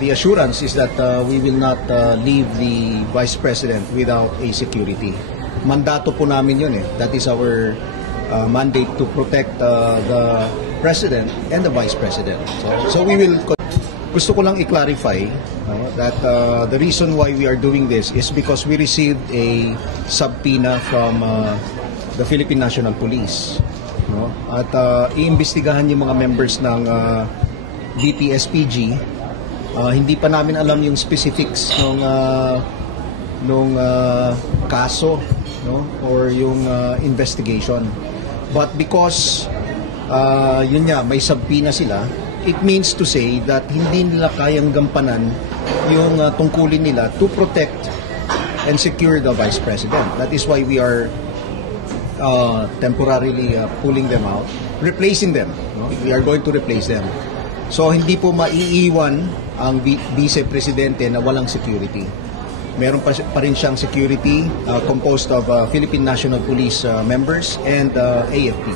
the assurance is that we will not leave the Vice President without a security. Mandato po namin yun eh. That is our mandate to protect the President and the Vice President. So we will... Gusto ko lang i-clarify that the reason why we are doing this is because we received a subpoena from the Philippine National Police. At iimbestigahan yung mga members ng BPSPG. Hindi pa namin alam yung specifics nung kaso or yung investigation. But because yun nga, may subpoena sila, it means to say that hindi nila kayang gampanan yung tungkulin nila to protect and secure the Vice President. That is why we are temporarily pulling them out, replacing them. We are going to replace them. So hindi po maiiwan ang Vice Presidente na walang security. Meron pa rin siyang security composed of Philippine National Police members and AFP.